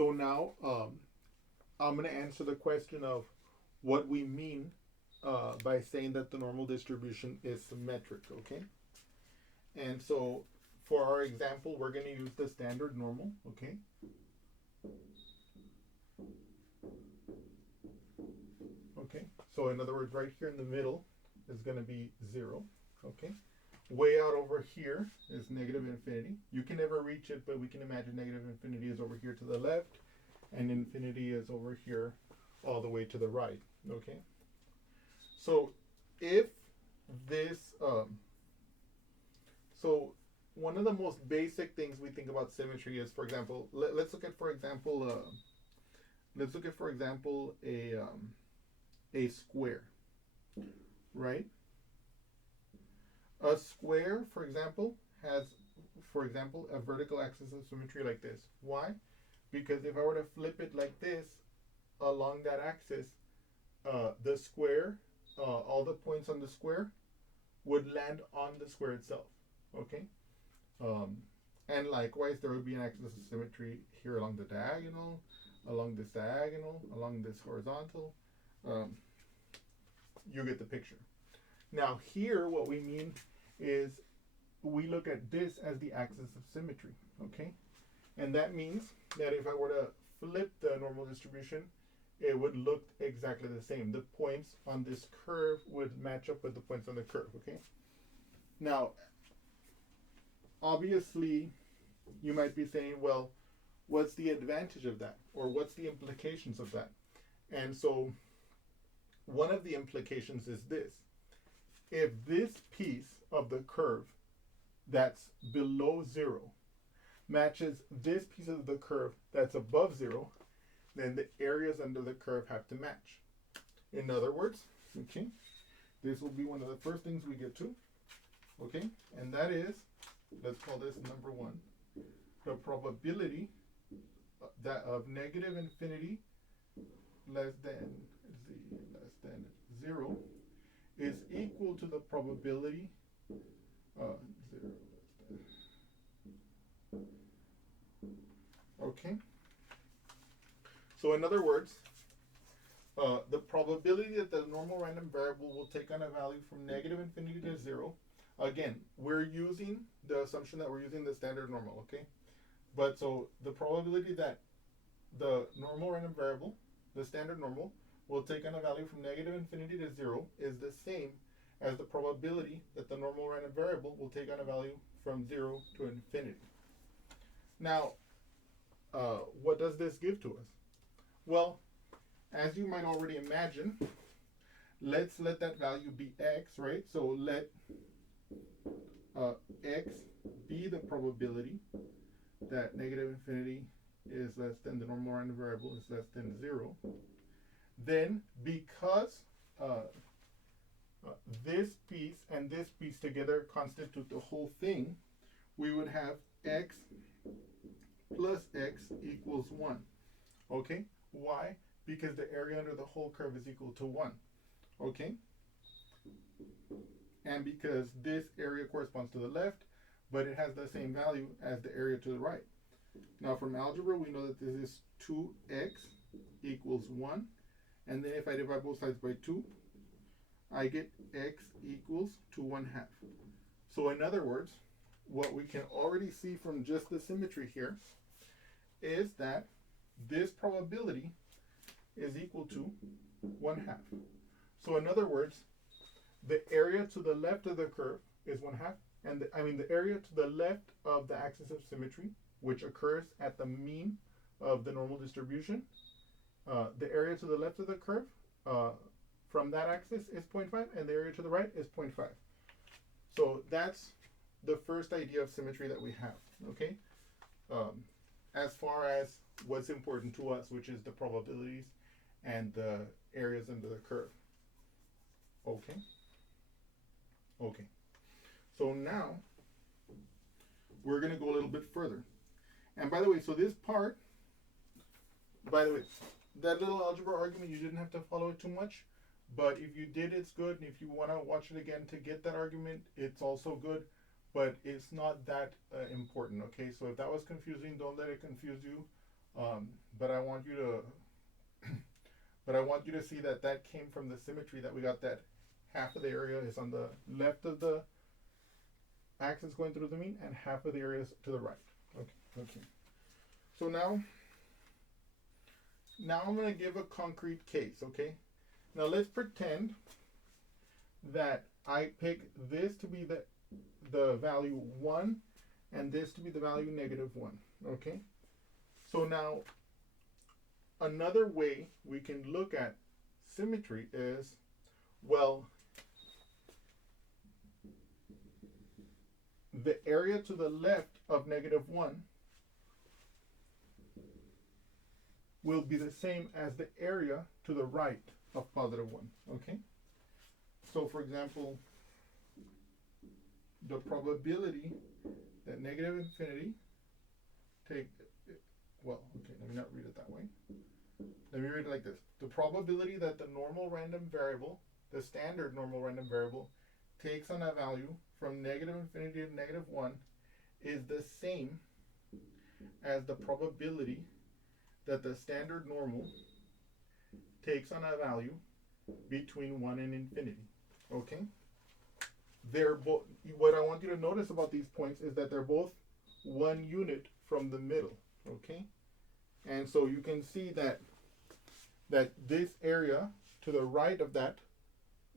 So now I'm going to answer the question of what we mean by saying that the normal distribution is symmetric, okay? And so for our example, we're going to use the standard normal, okay? Okay, so in other words, right here in the middle is going to be 0, okay? Way out over here is negative infinity. You can never reach it, but we can imagine negative infinity is over here to the left, and infinity is over here all the way to the right, okay? So if this, so one of the most basic things we think about symmetry is, for example, let's look at, for example, a square, right? A square, for example, has, for example, a vertical axis of symmetry like this. Why? Because if I were to flip it like this along that axis, the square, all the points on the square would land on the square itself. Okay? Um, and likewise, there would be an axis of symmetry here along the diagonal, along this diagonal, along this horizontal. Um, you get the picture. Now here, what we mean is we look at this as the axis of symmetry, okay? And that means that if I were to flip the normal distribution, it would look exactly the same. The points on this curve would match up with the points on the curve, okay? Now, obviously, you might be saying, well, what's the advantage of that? Or what's the implications of that? And so one of the implications is this. If this piece of the curve that's below 0 matches this piece of the curve that's above 0, then the areas under the curve have to match. In other words, okay, this will be one of the first things we get to, okay, and that is, let's call this number 1, the probability that of negative infinity less than 0 is equal to the probability 0 less than. Okay. So in other words, the probability that the normal random variable will take on a value from negative infinity to 0. Again, we're using the assumption that we're using the standard normal, okay? But so the probability that the normal random variable, the standard normal, will take on a value from negative infinity to 0 is the same as the probability that the normal random variable will take on a value from 0 to infinity. Now, what does this give to us? Well, as you might already imagine, let's let that value be x, right? So let x be the probability that negative infinity is less than the normal random variable is less than 0. Then, because this piece and this piece together constitute the whole thing, we would have x plus x equals 1. Okay? Why? Because the area under the whole curve is equal to 1. Okay? And because this area corresponds to the left, but it has the same value as the area to the right. Now from algebra, we know that this is 2x equals 1. And then if I divide both sides by 2, I get x equals 2 1/2. So in other words, what we can already see from just the symmetry here is that this probability is equal to 1/2. So in other words, the area to the left of the curve is 1/2, and the area to the left of the axis of symmetry, which occurs at the mean of the normal distribution, the area to the left of the curve from that axis is 0.5, and the area to the right is 0.5. So that's the first idea of symmetry that we have, okay? As far as what's important to us, which is the probabilities and the areas under the curve. Okay? Okay. So now, we're going to go a little bit further. And by the way, so this part, by the way, that little algebra argument, you didn't have to follow it too much. But if you did, it's good. And if you want to watch it again to get that argument, it's also good. But it's not that important, okay? So if that was confusing, don't let it confuse you. But I want you to but I want you to see that that came from the symmetry that we got, that half of the area is on the left of the axis going through the mean and half of the area is to the right. Okay. So now I'm going to give a concrete case, okay? Now let's pretend that I pick this to be the value 1 and this to be the value -1, okay? So now another way we can look at symmetry is, well, the area to the left of -1 will be the same as the area to the right of +1, okay? So for example, the probability that -infinity let me not read it that way. Let me read it like this. The probability that the normal random variable, the standard normal random variable, takes on a value from -infinity to -1 is the same as the probability that the standard normal takes on a value between 1 and infinity. Okay? They're both. What I want you to notice about these points is that they're both 1 unit from the middle. Okay? And so you can see that this area to the right of that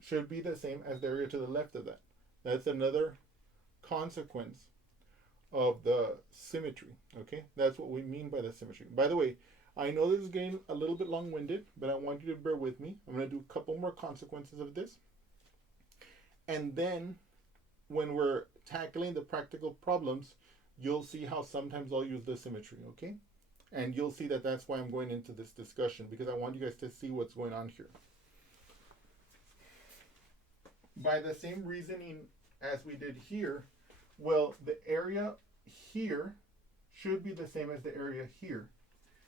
should be the same as the area to the left of that. That's another consequence of the symmetry. Okay? That's what we mean by the symmetry. By the way, I know this is getting a little bit long-winded, but I want you to bear with me. I'm going to do a couple more consequences of this. And then when we're tackling the practical problems, you'll see how sometimes I'll use the symmetry, okay? And you'll see that that's why I'm going into this discussion, because I want you guys to see what's going on here. By the same reasoning as we did here, well, the area here should be the same as the area here,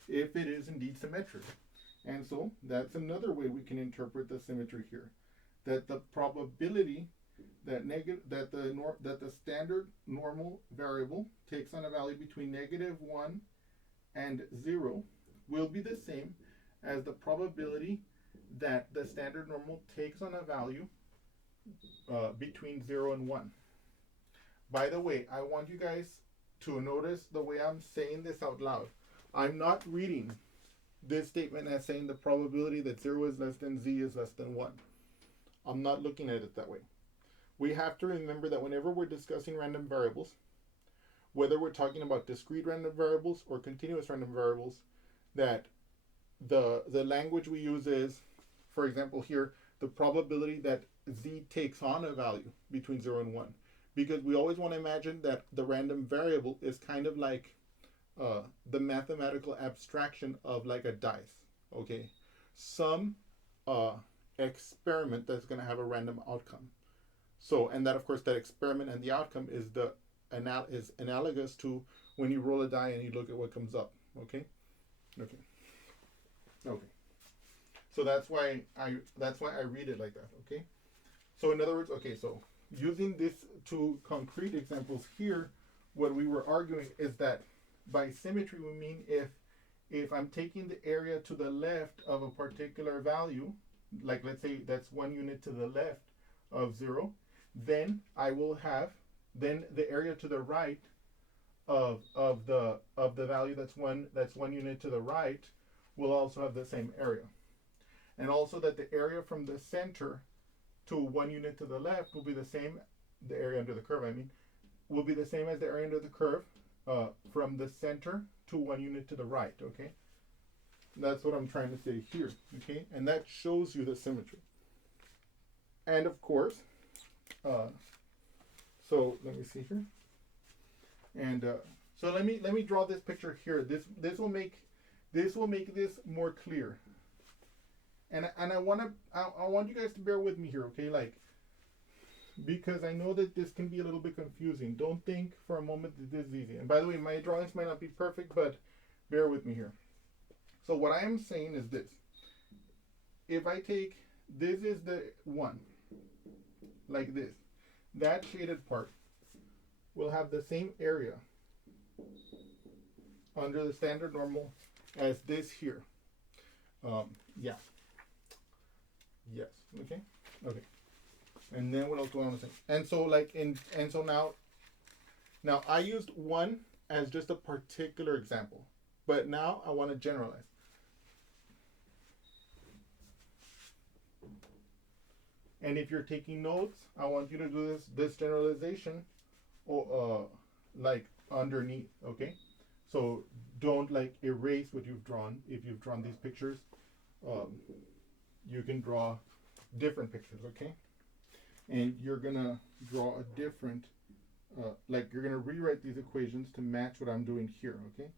if it is indeed symmetric. And so that's another way we can interpret the symmetry here, that the probability that the standard normal variable takes on a value between -1 and 0 will be the same as the probability that the standard normal takes on a value between 0 and 1. By the way, I want you guys to notice the way I'm saying this out loud. I'm not reading this statement as saying the probability that 0 is less than z is less than 1. I'm not looking at it that way. We have to remember that whenever we're discussing random variables, whether we're talking about discrete random variables or continuous random variables, that the language we use is, for example here, the probability that z takes on a value between 0 and 1. Because we always want to imagine that the random variable is kind of like the mathematical abstraction of like a dice, okay? Some experiment that's going to have a random outcome. So, and that of course, that experiment and the outcome is is analogous to when you roll a die and you look at what comes up, okay? Okay. So that's why I read it like that, okay? So in other words, okay, so using these two concrete examples here, what we were arguing is that by symmetry we mean if I'm taking the area to the left of a particular value, like let's say that's 1 unit to the left of 0, then I will have the area to the right of the value that's one unit to the right will also have the same area. And also that the area from the center to 1 unit to the left will be the same, the area under the curve I mean, will be the same as the area under the curve from the center to 1 unit to the right, okay? That's what I'm trying to say here, okay? And that shows you the symmetry. And of course, so let me see here. And so let me draw this picture here. This will make this more clear. And I want you guys to bear with me here, okay? Like, because I know that this can be a little bit confusing. Don't think for a moment that this is easy. And by the way, my drawings might not be perfect, but bear with me here. So what I am saying is this. If I take, this is the 1, like this. That shaded part will have the same area under the standard normal as this here. Yeah. Yes. Okay. Okay. And then what else do I want to say? And so now I used one as just a particular example, but now I want to generalize. And if you're taking notes, I want you to do this generalization, or like underneath. Okay. So don't like erase what you've drawn. If you've drawn these pictures, um, you can draw different pictures. Okay. And you're gonna draw a different, like you're gonna rewrite these equations to match what I'm doing here. Okay.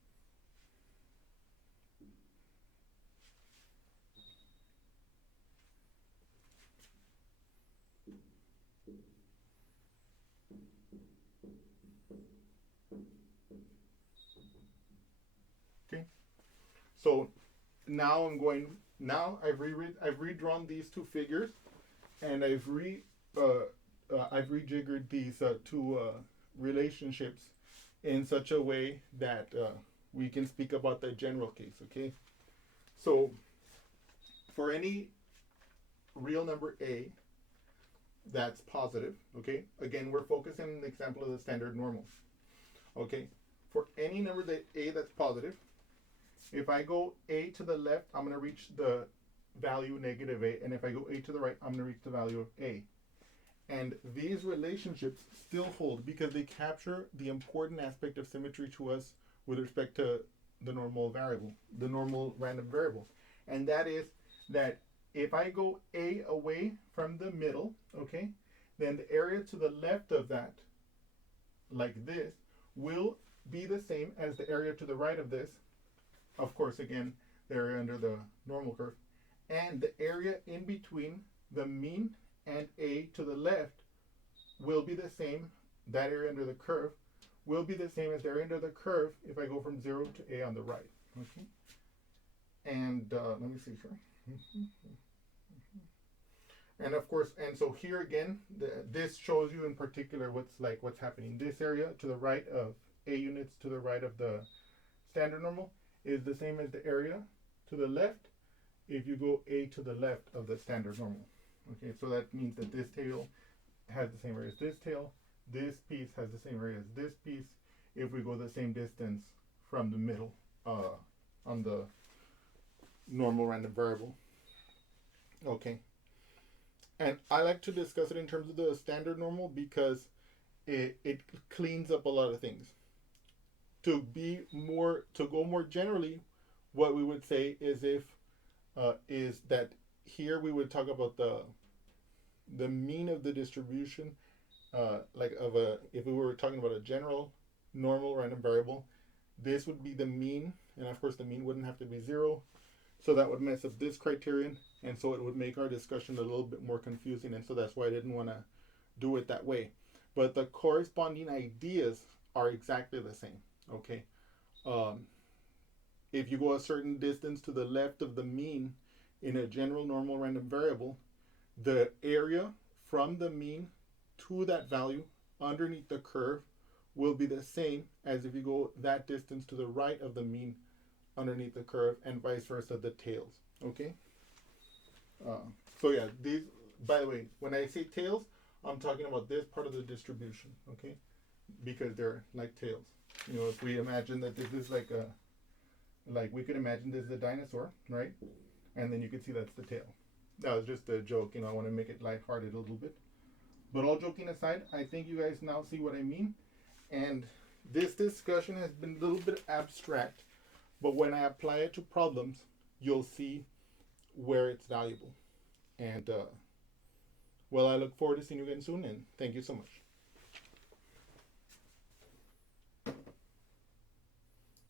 Okay. So now I've redrawn these two figures, and I've rejiggered these two relationships in such a way that we can speak about the general case. Okay. So for any real number a that's positive, okay, again we're focusing on the example of the standard normal. Okay. For any number that a that's positive, if I go a to the left, I'm going to reach the value negative a, and if I go a to the right, I'm going to reach the value of a. And these relationships still hold because they capture the important aspect of symmetry to us with respect to the normal variable, the normal random variable. And that is that if I go a away from the middle, okay, then the area to the left of that, like this, will be the same as the area to the right of this. Of course, again, the area under the normal curve. And the area in between the mean and a to the left will be the same. That area under the curve will be the same as the area under the curve if I go from 0 to a on the right. Okay. And let me see here. And of course, and so here again, this shows you in particular what's happening. This area to the right of a units to the right of the standard normal is the same as the area to the left if you go a to the left of the standard normal. Okay, so that means that this tail has the same area as this tail. This piece has the same area as this piece if we go the same distance from the middle on the normal random variable. Okay. And I like to discuss it in terms of the standard normal because it cleans up a lot of things. To go more generally, what we would say is is that here we would talk about the mean of the distribution, if we were talking about a general normal random variable, this would be the mean, and of course the mean wouldn't have to be 0, so that would mess up this criterion, and so it would make our discussion a little bit more confusing, and so that's why I didn't want to do it that way. But the corresponding ideas are exactly the same. Okay. If you go a certain distance to the left of the mean in a general normal random variable, the area from the mean to that value underneath the curve will be the same as if you go that distance to the right of the mean underneath the curve, and vice versa, the tails. Okay. So yeah, these. By the way, when I say tails, I'm talking about this part of the distribution. Okay, because they're like tails. If we imagine that this is we could imagine this is a dinosaur, right? And then you can see that's the tail. That was just a joke. I want to make it lighthearted a little bit. But all joking aside, I think you guys now see what I mean. And this discussion has been a little bit abstract, but when I apply it to problems, you'll see where it's valuable. And, well, I look forward to seeing you again soon, and thank you so much.